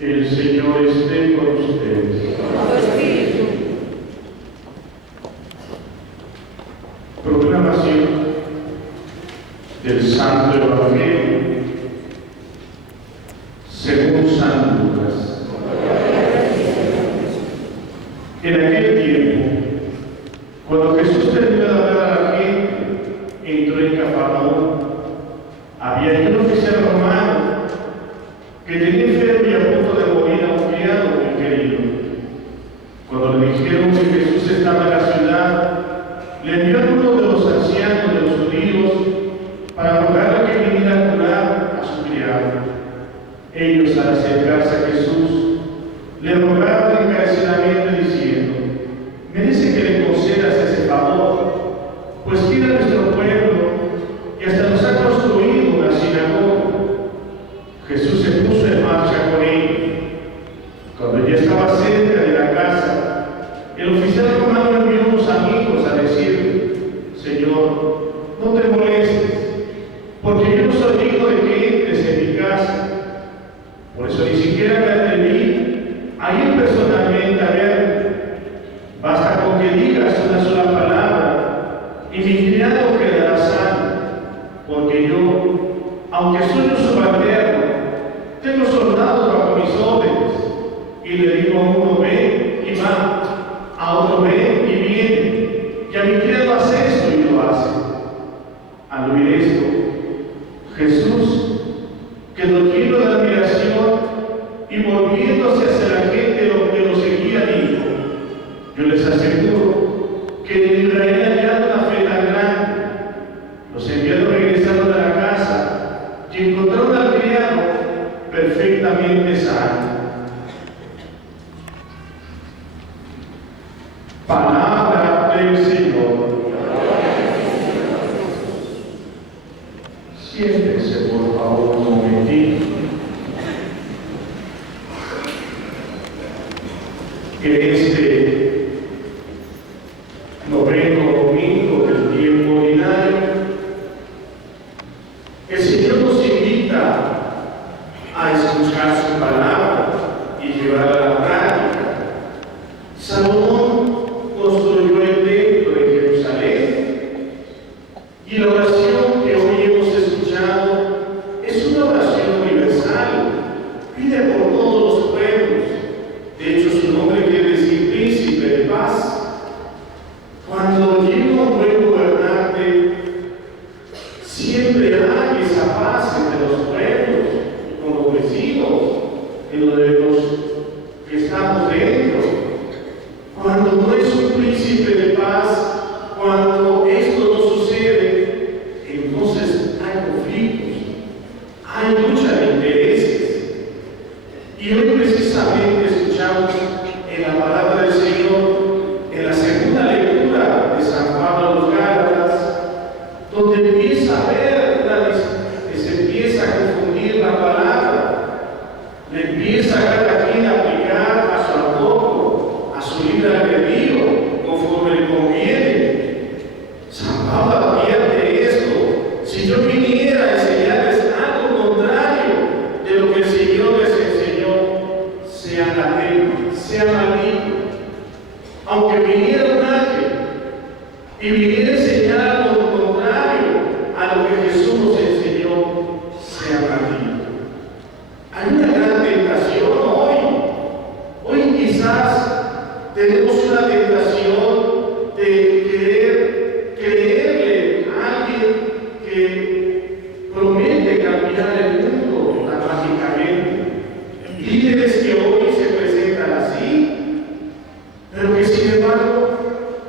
El Señor esté con ustedes. Con tu espíritu. Proclamación del Santo Evangelio según San Lucas. En aquel tiempo, cuando Jesús terminó de hablar a la gente, entró en Cafarnaúm. Había allí un oficial romano que tenía enfermo y a punto de morir a un criado muy querido. Cuando le dijeron que Jesús estaba en la ciudad, le envió a uno de los ancianos de los judíos para rogarle que viniera a curar a su criado. Ellos, al acercarse a Jesús, le rogaron encarecidamente diciendo: merece que le concedas ese favor, pues quiere a nuestro pueblo y hasta nos ha construido una sinagoga. Jesús se puso en marcha con ellos. Cuando ya estaba cerca de la casa, el oficial romano envió unos amigos a decirle: Señor, no te molestes, porque yo no soy digno de que entres en mi casa. Por eso ni siquiera me atreví a ir personalmente a verlo. Basta con que digas una sola palabra y mi criado quedará sano, porque yo, aunque soy un subalterno, tengo soldados bajo mis órdenes, y le digo a uno ven y va, a otro ven y viene, y a mi criado hace esto y lo hace. Al oír esto, Jesús quedó lleno de admiración y volviéndose hacia la gente que lo seguía dijo: yo les aseguro que en Israel hallaron una fe tan grande. Los enviados regresaron a la casa y encontraron al criado perfectamente sano. Palabra del Señor. Siéntense, por favor, un momentito. En este noveno domingo del tiempo ordinario, el Señor nos invita a escuchar su palabra y llevarla a la práctica. Salomón construyó el templo de Jerusalén y la oración que hoy hemos escuchado es una oración universal. Pide por todos los pueblos. De hecho, su nombre quiere decir príncipe de paz. Cuando llega un buen gobernante, siempre hay esa paz entre los pueblos, con los vecinos, en los de los que estamos dentro. Cuando no es un príncipe de paz, cuando esto no sucede, entonces hay conflictos, hay lucha de intereses. Y hoy precisamente escuchamos en la palabra del Señor, en la segunda lectura de San Pablo a los Gálatas, donde empieza a ver, se empieza a confundir la palabra, le empieza a cada quien a aplicar a su antojo, a su libre albedrío, conforme le conviene. San Pablo advierte esto: si yo viniera a enseñarles algo contrario de lo que el Señor les enseñó, sea anatema, sea maldito. Aunque viniera un ángel y viniera a enseñar algo contrario a lo que Jesús nos enseñó, sea maldito. Hay una gran tentación hoy. Hoy quizás tenemos una tentación de querer creerle a alguien que promete cambiar el mundo dramáticamente. Líderes que hoy se presentan así, pero que sin embargo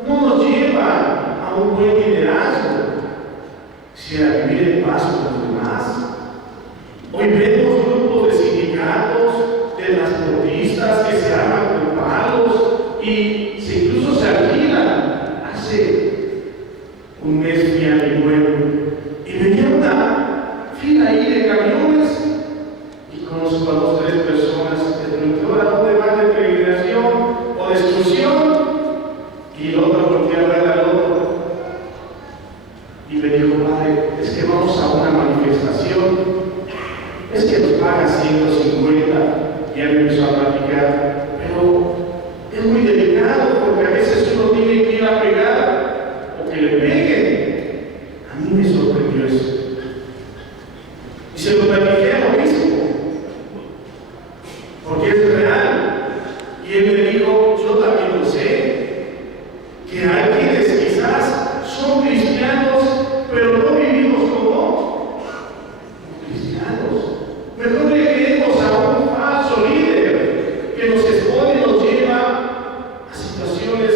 no nos llevan a un buen liderazgo, sino a vivir en paz con los demás. Hoy vemos grupos de sindicatos, de transportistas que se arman con palos y incluso se alquilan. Hace un mes fui a mi pueblo y venía una fila ahí de camiones y conozco a 2 o 3 personas que preguntaron a dónde van de peregrinación o de excursión, y el otro volteó a ver al otro y le dijo: padre, es que vamos a una manifestación, es que nos paga 150 y a ella me empezó a platicar, pero es muy delicado porque a veces uno tiene que ir a pegar o que le peguen. A mí me sorprendió eso. Y se lo platiqué a lo mismo, porque es real. Y él me dijo, yo también lo sé, que hay quienes quizás son cristianos, pero no vivimos como cristianos. Mejor le creemos a un falso líder que nos expone y nos lleva a situaciones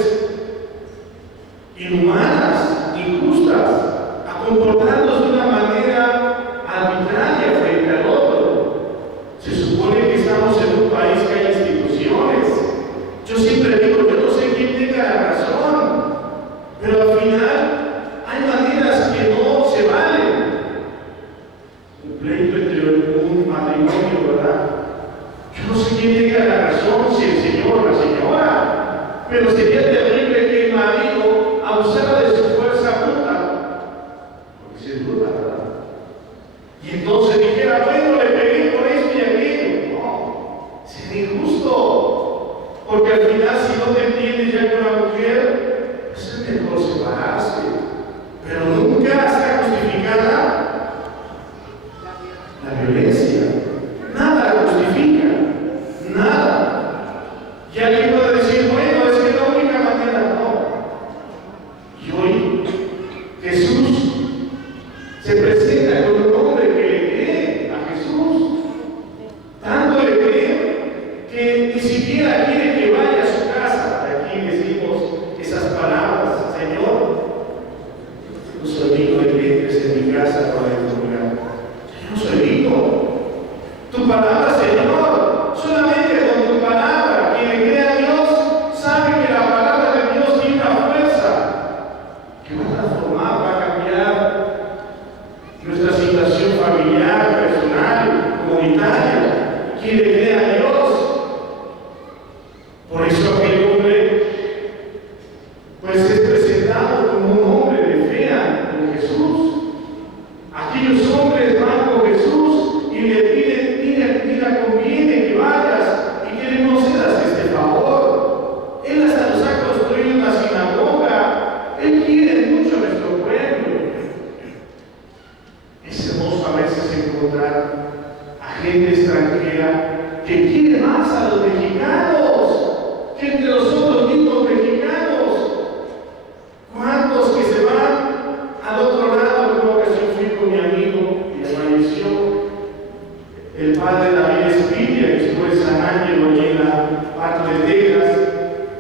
inhumanas, injustas, a comportarnos de una manera arbitraria frente al otro. Se supone que estamos en un país que hay instituciones. Yo siempre digo, yo no sé quién tenga la razón, pero al final hay maneras que no se valen. Un pleito entre un matrimonio, ¿verdad? Yo no sé quién tenga la razón, si el señor o la señora, pero sería terrible que el marido abusara de su fuerza bruta, porque si es bruta, ¿verdad? Y entonces dijera, bueno, le pegué por esto y aquello. No, sería injusto, porque al final si no te entiendes ya con la mujer, pues es mejor separarse, pero nunca está justificada la violencia. Nada la justifica, nada. Y alguien puede decir, bueno, es que la única manera no. Y hoy Jesús se presenta con un hombre que le cree a Jesús. Tanto le cree que ni siquiera quiere que vaya a su casa. De aquí decimos esas palabras, Señor, no soy digno de que entres en mi casa para desnudar. Yo no soy digno. Tu palabra, Señor, solamente con tu palabra, quien le cree a Dios sabe que la palabra de Dios tiene una fuerza que va a transformar, va a cambiar nuestra situación familiar, personal, comunitaria. Quien le cree a Dios. Por eso aquel hombre pues es presentado como un hombre de fe con Jesús. Aquellos hombres van con Jesús y le piden, mira, conviene que vayas y que le concedas este favor. Él hasta nos ha construido una sinagoga. Él quiere mucho a nuestro pueblo. Es hermoso a veces encontrar a gente extranjera que quiere más a los mexicanos que entre nosotros mismos mexicanos. ¿Cuántos que se van al otro lado? En una ocasión fui con mi amigo y falleció el padre David Espitia, que estuvo en San Ángelo, allí en la parte de Texas.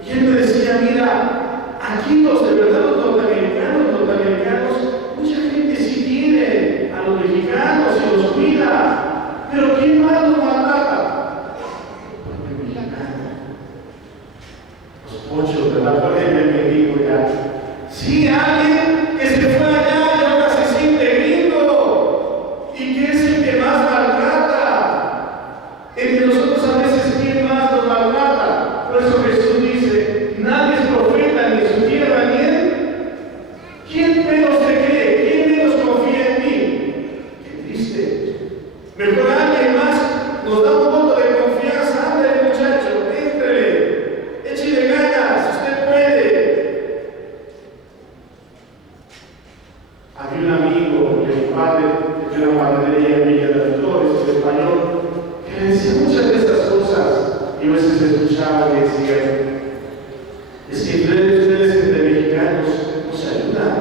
Y él me decía, mira, aquí los de verdad, los norteamericanos, mucha gente sí quiere a los mexicanos y los cuida, pero ¿quién más los maltrata? Los mexicanos. Los pochos, ¿verdad? Por ejemplo, me dijo ya, sí, alguien que se fue allá y ahora se siente gringo y que es el que más maltrata. Entre nosotros a veces, ¿quién más nos maltrata? Por eso Jesús dice, nadie es profeta ni en su tierra ni él. ¿Quién menos te cree? ¿Quién menos confía en ti? Qué triste. Mejor alguien más nos da un voto de confianza. Ándale, muchacho, éntrele, échale ganas, usted puede. Había un amigo de mi padre, de una panadería en Villa de los Flores, en español, que le decía muchas de estas cosas y a veces escuchaba y decía, es que ustedes entre mexicanos no se ayudan,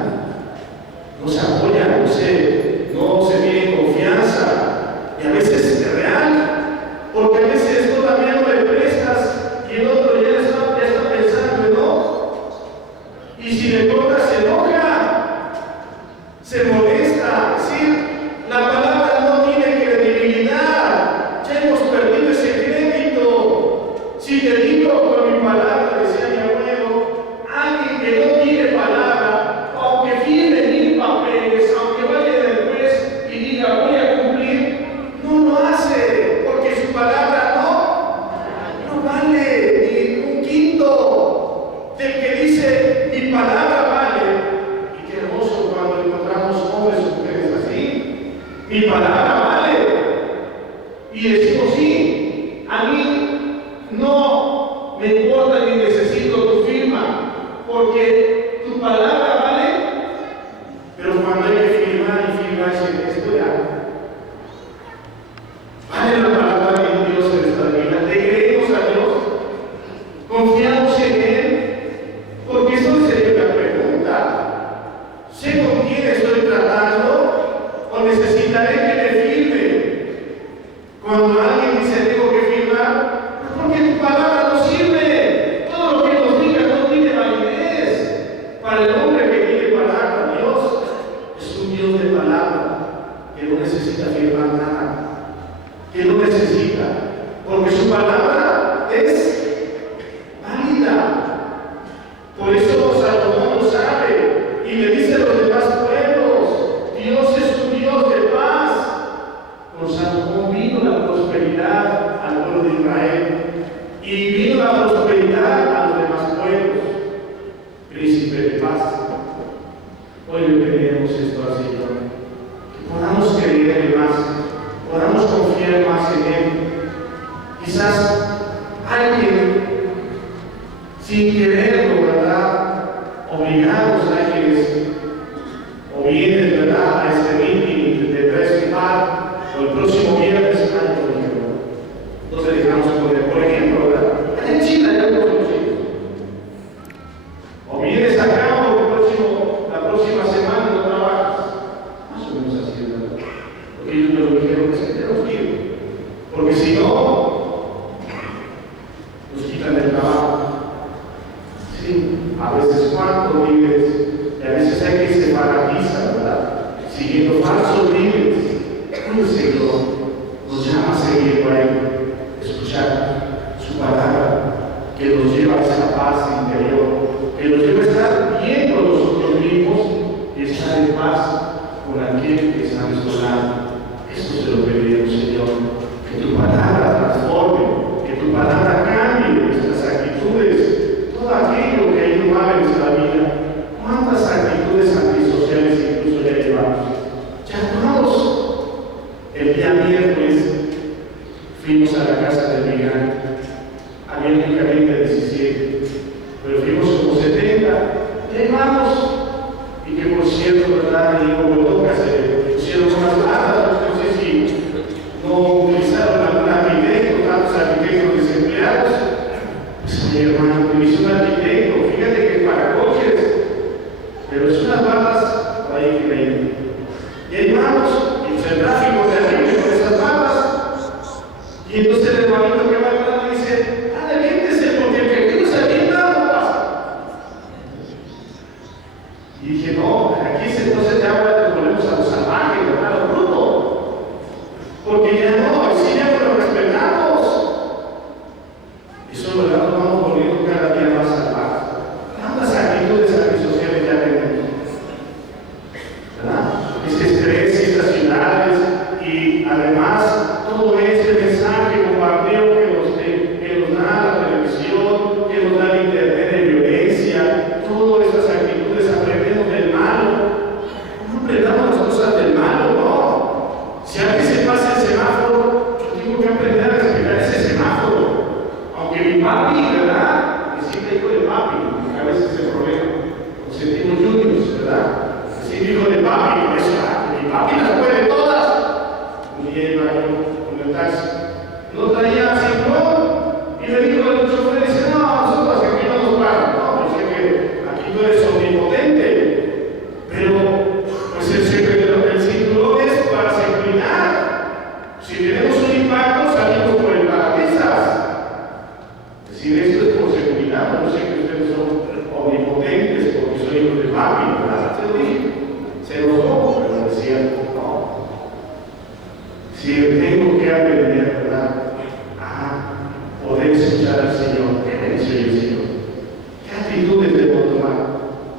no se apoyan, no se tienen confianza, y a veces es real, porque a veces tú también no le prestas y el otro ya está pensando en no, y si le cortas se enoja, se molesta. Es decir, la palabra no tiene credibilidad, ya hemos perdido ese crédito. Si te digo con mi palabra porque tu palabra vale, pero cuando hay que firmar y firmar, esto ya vale la palabra de Dios en nuestra vida. Le creemos a Dios, confiamos en Él, porque eso sería una pregunta. ¿Sé con quién estoy tratando o necesitaré que me firme? Cuando alguien dice tengo que firmar, porque tu palabra no sirve. Todo lo que nos diga no tiene validez. Para el hombre que tiene palabra, Dios es un Dios de palabra, que no necesita firmar nada, que no necesita, porque su palabra es válida. Por eso Salomón lo sabe y le dice a los demás pueblos: Dios es un Dios de paz. Con Salomón vino la prosperidad al pueblo de Israel y vino la prosperidad a los demás pueblos. Príncipe de paz. Hoy le pedimos esto al Señor, que podamos creerle más, podamos confiar más en Él. Quizás alguien, sin quererlo, ¿verdad?, obligados a quienes o vienen, ¿verdad?, a este meeting de Tres Par, o el próximo viernes, por ejemplo. Entonces dejamos poner, por ejemplo, ¿verdad?, en China ya lo conocimos. O vienes acá o la próxima semana no trabajas. Más o menos así, ¿verdad? Porque ellos me lo dijeron que se los quiero. Porque si no, nos quitan el trabajo. Sí, a veces cuánto vives, y a veces hay que se fanatiza, ¿verdad?, siguiendo falsos líderes. El Señor nos llama a seguir a Él, escuchar su palabra, que nos lleva a esa paz interior, que nos lleva a estar bien con nosotros mismos y estar en paz con aquel que está a nuestro lado. Eso se lo pedimos, Señor, que tu palabra transforme, que tu palabra cambie nuestras actitudes, todo aquello que ha ido mal en nuestra vida. ¿Cuántas actitudes antisociales incluso ya llevamos? Ya todos. El día miércoles fuimos a la casa del migrante. Había únicamente 17, pero fuimos como 70. Y ahí vamos. Y que por cierto, ¿verdad?, y como toca, se pusieron unas latas. No sé si no utilizaron algún arquitecto, tantos arquitectos desempleados. Pues mi hermano, me hizo un arquitecto, fíjate que para coches, pero es unas barras por ahí que ven. Y ahí vamos, y el tráfico terrible con esas barras. Y entonces el hermanito que va atrás dice: aviéntese, porque el que no se avienta no pasa. Y dije: no, aquí entonces ya le ponemos a los salvajes, a los brutos. Porque ya no, el cine ya lo respetamos. Eso, ¿verdad?, nos vamos volviendo cada día más salvajes. ¿Cuántas actitudes antisociales ya tenemos? ¿Verdad? Ese estrés, estas ciudades, y además todo este mensaje, bombardeo que nos da la televisión, que nos da el internet de violencia, todas estas actitudes, aprendemos del malo. No aprendamos las cosas del malo, no. Si a veces se pasa el semáforo, yo tengo que aprender a respetar ese semáforo. Aunque mi papi, ¿verdad?, que siempre hijo de papi, porque a veces el problema, nos sentimos juniors, ¿verdad?, decir hijo de papi, eso, mi papi las puede todas. Un día iba yo con el taxi, no traía cinturón, y le dijo al chofer, dice: no, nosotros aquí no nos pagan. No, pues es que aquí tú eres omnipotente, pero pues el cinturón es para seguridad. Si tenemos un impacto, salimos por el parabrisas. Es decir, esto es por seguridad. No sé que ustedes son omnipotentes porque soy hijo de papi, ¿verdad? Se lo dije, se enojó, pero decía: no. Si tengo que aprender, ¿verdad?, a poder escuchar al Señor, ¿qué me dice el Señor? ¿Qué actitudes debo tomar?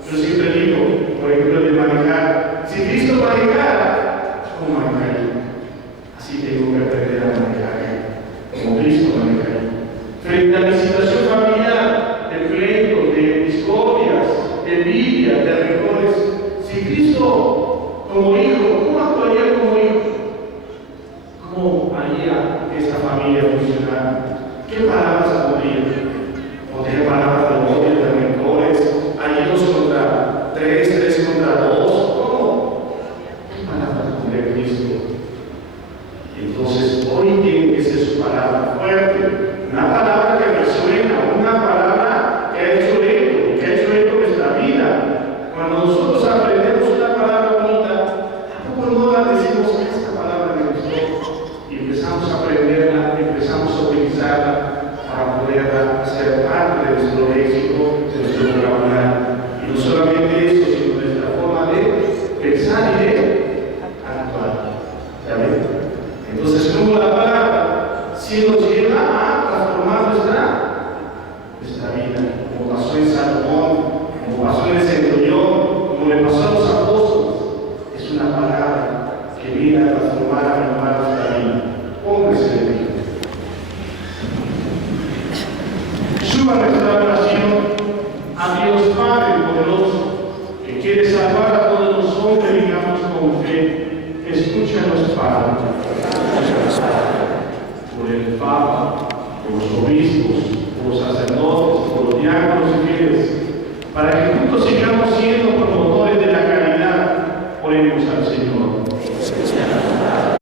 Yo siempre digo, por ejemplo, de manejar. Si Cristo manejara, ¿cómo manejaría? Así tengo que aprender a manejar, como Cristo manejaría. Frente a mi situación familiar, de pleitos, de discordias, de envidia, de rencores, si Cristo, como hijo, ¿cómo actuaría como hijo? ¿Cómo haría que esta familia funcionara? ¿Qué palabras pondría? de nuestro léxico, de nuestro vocabulario. Y no solamente eso, sino nuestra forma de pensar y de actuar. ¿Ya ven? Entonces, como la palabra sí nos lleva a transformar nuestra vida, como pasó en Salomón, como pasó en el centurión, como le pasó a los apóstoles. Es una palabra que viene a transformar, a renovar nuestra vida. Póngase de pie. Suba nuestra oración a Dios Padre poderoso, que quiere salvar a todos los hombres, digamos con fe. Escúchanos, Padre. Por el Papa, por los obispos, por los sacerdotes, por los diáconos y fieles, para que juntos sigamos